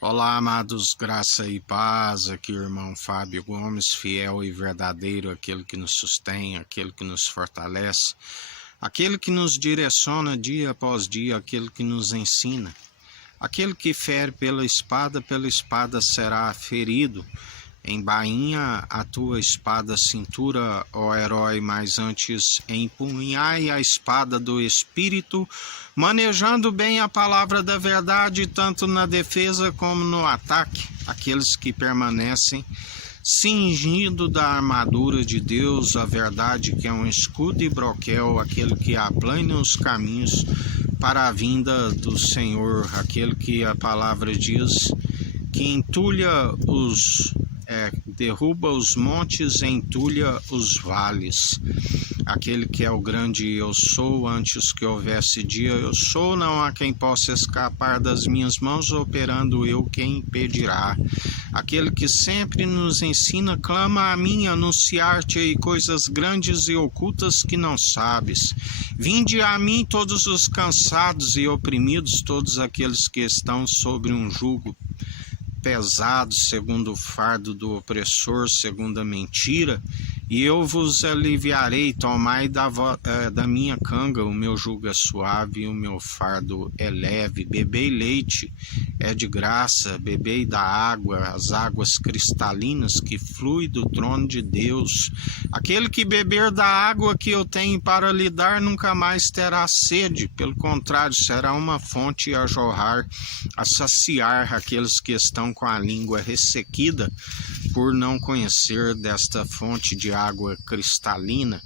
Olá, amados, graça e paz. Aqui o irmão Fábio Gomes, fiel e verdadeiro, aquele que nos sustém, aquele que nos fortalece, aquele que nos direciona dia após dia, aquele que nos ensina. Aquele que fere pela espada será ferido. Embainha a tua espada cintura, ó herói, mas antes empunhai a espada do Espírito, manejando bem a palavra da verdade, tanto na defesa como no ataque. Aqueles que permanecem cingido da armadura de Deus, a verdade que é um escudo e broquel, aquele que aplana os caminhos para a vinda do Senhor, aquele que a palavra diz que entulha derruba os montes, entulha os vales. Aquele que é o grande eu sou, antes que houvesse dia eu sou, não há quem possa escapar das minhas mãos, operando eu quem impedirá. Aquele que sempre nos ensina, clama a mim, anunciar-te coisas grandes e ocultas que não sabes. Vinde a mim todos os cansados e oprimidos, todos aqueles que estão sobre um jugo pesado, segundo o fardo do opressor, segundo a mentira, e eu vos aliviarei. Tomai da minha canga, o meu jugo é suave, o meu fardo é leve. Bebei leite, é de graça, bebei da água, as águas cristalinas que flui do trono de Deus. Aquele que beber da água que eu tenho para lhe dar nunca mais terá sede, pelo contrário, será uma fonte a jorrar, a saciar aqueles que estão com a língua ressequida por não conhecer desta fonte de água cristalina,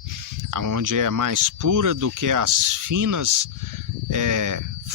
onde é mais pura do que as finas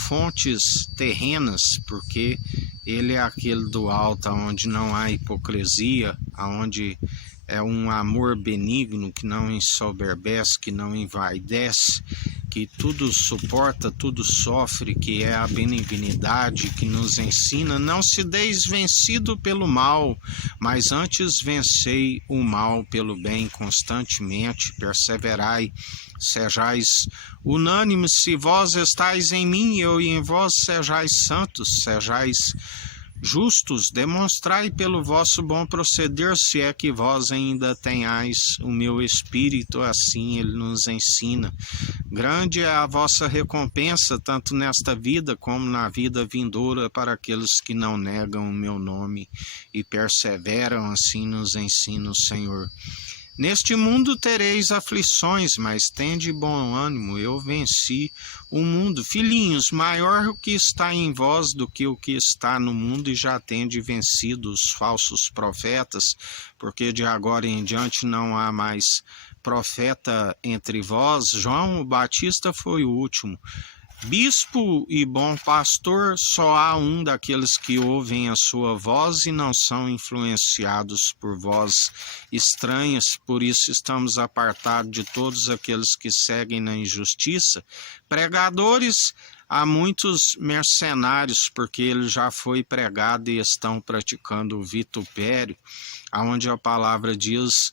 fontes terrenas, porque ele é aquele do alto, onde não há hipocrisia, onde é um amor benigno que não ensoberbece, que não envaidece, que tudo suporta, tudo sofre, que é a benignidade que nos ensina. Não se deis vencido pelo mal, mas antes vencei o mal pelo bem constantemente. Perseverai, sejais unânimes. Se vós estáis em mim, eu e em vós, sejais santos, sejais justos, demonstrai pelo vosso bom proceder, se é que vós ainda tenhais o meu Espírito, assim ele nos ensina. Grande é a vossa recompensa, tanto nesta vida como na vida vindoura, para aqueles que não negam o meu nome e perseveram, assim nos ensina o Senhor. Neste mundo tereis aflições, mas tende bom ânimo, eu venci o mundo. Filhinhos, maior o que está em vós do que o que está no mundo, e já tende vencido os falsos profetas, porque de agora em diante não há mais profeta entre vós. João o Batista foi o último. Bispo e bom pastor, só há um daqueles que ouvem a sua voz e não são influenciados por vozes estranhas, por isso estamos apartados de todos aqueles que seguem na injustiça. Pregadores, há muitos mercenários, porque ele já foi pregado e estão praticando o vitupério, onde a palavra diz,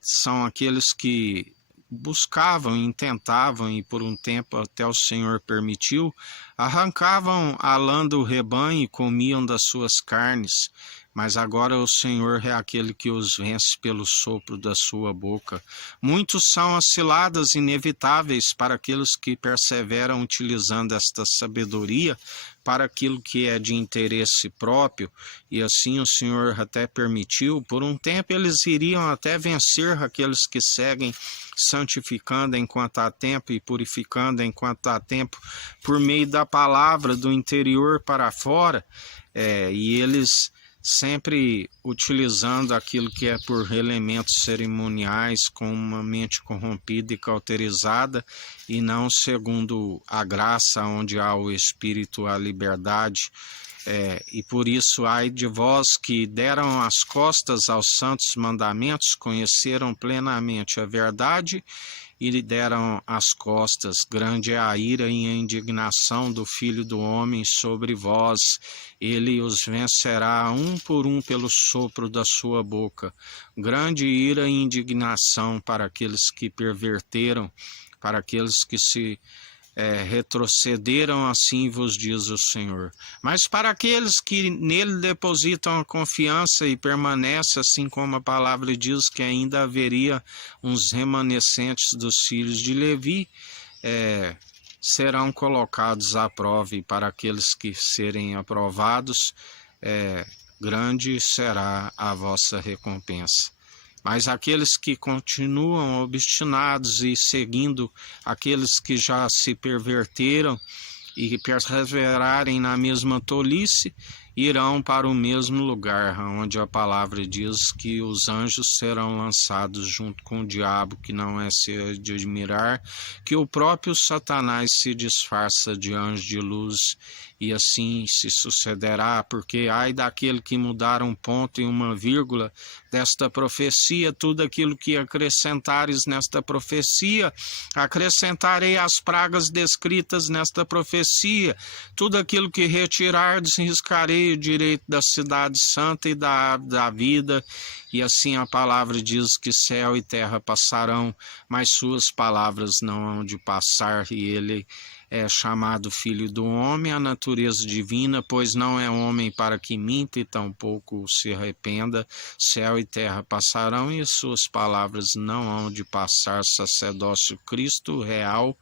são aqueles que buscavam, intentavam, e por um tempo até o Senhor permitiu, arrancavam a lã do rebanho e comiam das suas carnes, mas agora o Senhor é aquele que os vence pelo sopro da sua boca. Muitos são as ciladas inevitáveis para aqueles que perseveram utilizando esta sabedoria para aquilo que é de interesse próprio, e assim o Senhor até permitiu. Por um tempo eles iriam até vencer aqueles que seguem, santificando enquanto há tempo e purificando enquanto há tempo, por meio da palavra do interior para fora, e eles sempre utilizando aquilo que é por elementos cerimoniais, com uma mente corrompida e cauterizada, e não segundo a graça, onde há o Espírito, a liberdade. E por isso, ai de vós que deram as costas aos santos mandamentos, conheceram plenamente a verdade e lhe deram as costas. Grande é a ira e a indignação do Filho do Homem sobre vós. Ele os vencerá um por um pelo sopro da sua boca. Grande ira e indignação para aqueles que perverteram, para aqueles que se retrocederam, assim vos diz o Senhor. Mas para aqueles que nele depositam a confiança e permanecem, assim como a palavra diz que ainda haveria uns remanescentes dos filhos de Levi, serão colocados à prova, e para aqueles que serem aprovados, grande será a vossa recompensa. Mas aqueles que continuam obstinados e seguindo aqueles que já se perverteram e perseverarem na mesma tolice, irão para o mesmo lugar, onde a palavra diz que os anjos serão lançados junto com o diabo, que não é ser de admirar, que o próprio Satanás se disfarça de anjo de luz, e assim se sucederá, porque ai daquele que mudar um ponto e uma vírgula desta profecia, tudo aquilo que acrescentares nesta profecia, acrescentarei as pragas descritas nesta profecia, tudo aquilo que retirardes, riscarei o direito da cidade santa e da vida, e assim a palavra diz que céu e terra passarão, mas suas palavras não hão de passar, e ele é chamado Filho do Homem, a natureza divina, pois não é homem para que minta e tampouco se arrependa. Céu e terra passarão e suas palavras não hão de passar. Sacerdócio Cristo real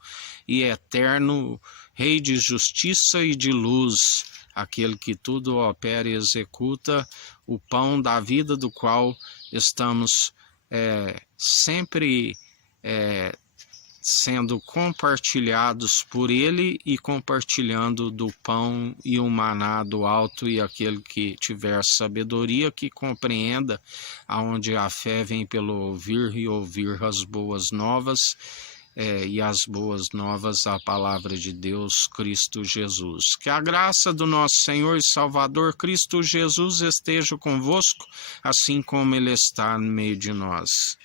e eterno, Rei de justiça e de luz, aquele que tudo opera e executa, o pão da vida do qual estamos sempre sendo compartilhados por ele e compartilhando do pão e o maná do alto, e aquele que tiver sabedoria que compreenda, aonde a fé vem pelo ouvir e ouvir as boas novas, e as boas novas, a palavra de Deus, Cristo Jesus. Que a graça do nosso Senhor e Salvador Cristo Jesus esteja convosco, assim como ele está no meio de nós.